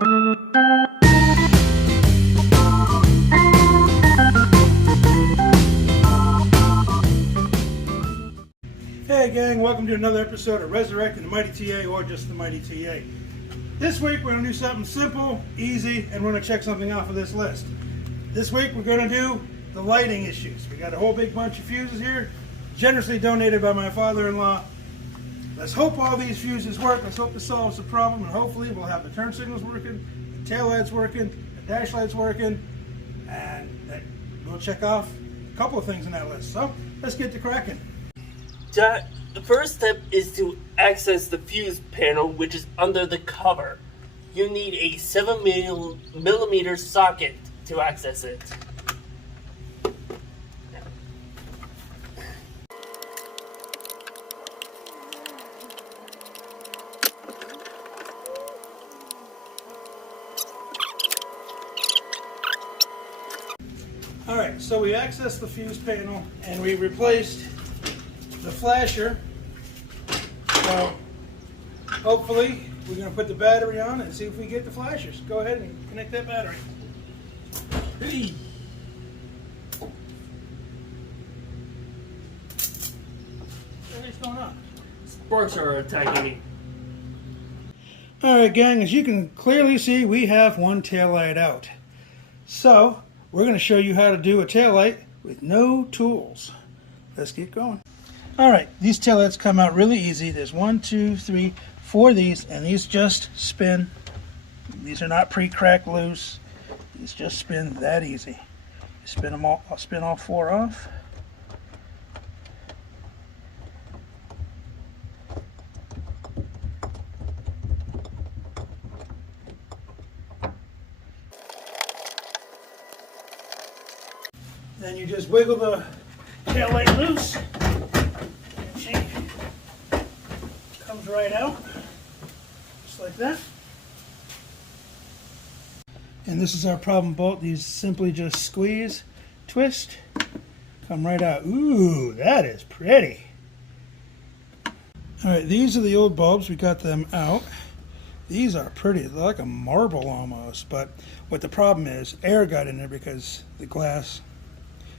Hey gang, welcome to another episode of Resurrecting the Mighty TA, or just the Mighty TA. This week we're going to do something simple, easy, and we're going to check something off of this list. This week we're going to do the lighting issues. We got a whole big bunch of fuses here, generously donated by my father-in-law. Let's hope all these fuses work. Let's hope this solves the problem, and hopefully we'll have the turn signals working, the tail lights working, the dash lights working, and we'll check off a couple of things in that list. So let's get to cracking. The first step is to access the fuse panel, which is under the cover. You need a 7mm socket to access it. Alright, so we accessed the fuse panel and we replaced the flasher. So hopefully we're going to put the battery on and see if we get the flashers. Go ahead and connect that battery. Hey. What's going on? Sparks are attacking me. Alright gang, as you can clearly see, we have one tail light out. So we're going to show you how to do a tail light with no tools. Let's get going. Alright, these taillights come out really easy. There's 1, 2, 3, 4 of these, and these just spin. These are not pre-cracked loose. These just spin that easy. You spin them all. I'll spin all 4 off. Then you just wiggle the tail light loose. Comes right out, just like that. And this is our problem bolt. These simply just squeeze, twist, come right out. Ooh, that is pretty. Alright, these are the old bulbs. We got them out. These are pretty. They're like a marble almost. But what the problem is, air got in there because the glass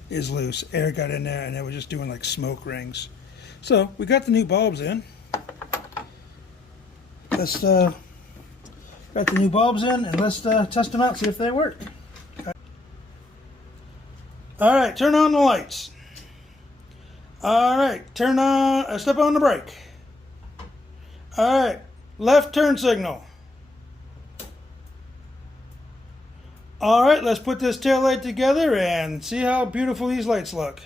is loose. Air got in there and it was just doing like smoke rings. So we got the new bulbs in. Let's got the new bulbs in and let's test them out, see if they work. Okay. All right, turn on the lights. All right, step on the brake. All right, left turn signal. All right, let's put this tail light together and see how beautiful these lights look.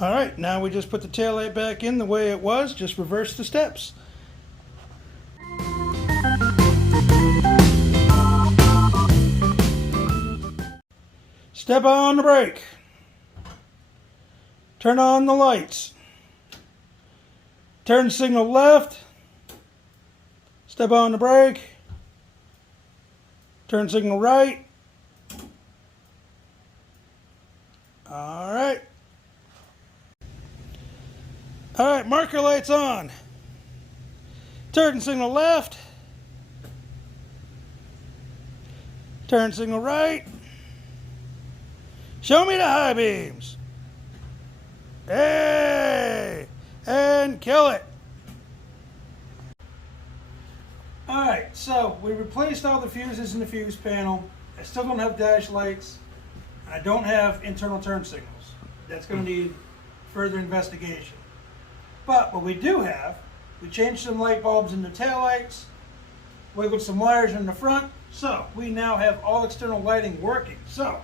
Alright, now we just put the tail light back in the way it was, just reverse the steps. Step on the brake. Turn on the lights. Turn signal left. Step on the brake. Turn signal right. Alright. Alright, marker lights on. Turn signal left. Turn signal right. Show me the high beams. Hey! And kill it. Alright, so we replaced all the fuses in the fuse panel. I still don't have dash lights. I don't have internal turn signals. That's going to need further investigation. But what we do have, we changed some light bulbs into taillights, wiggled some wires in the front, so we now have all external lighting working. So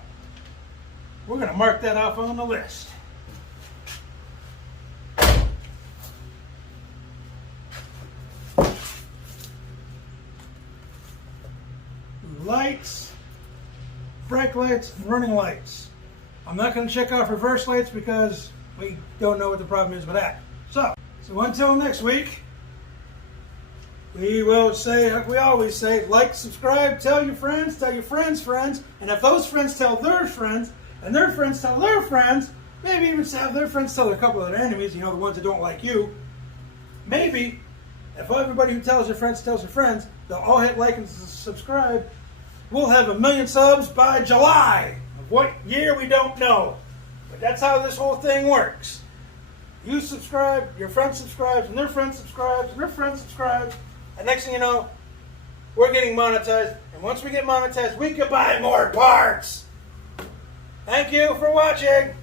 we're going to mark that off on the list. Lights, brake lights, and running lights. I'm not going to check off reverse lights because we don't know what the problem is with that. So until next week, we will say, like we always say, like, subscribe, tell your friends' friends, and if those friends tell their friends, and their friends tell their friends, maybe even have their friends tell a couple of their enemies, you know, the ones that don't like you, maybe If everybody who tells their friends tells their friends, they'll all hit like and subscribe. We'll have 1 million subs by July. Of what year, we don't know. But that's how this whole thing works. You subscribe, your friend subscribes, and their friend subscribes, and their friend subscribes. And next thing you know, we're getting monetized. And once we get monetized, we can buy more parts. Thank you for watching.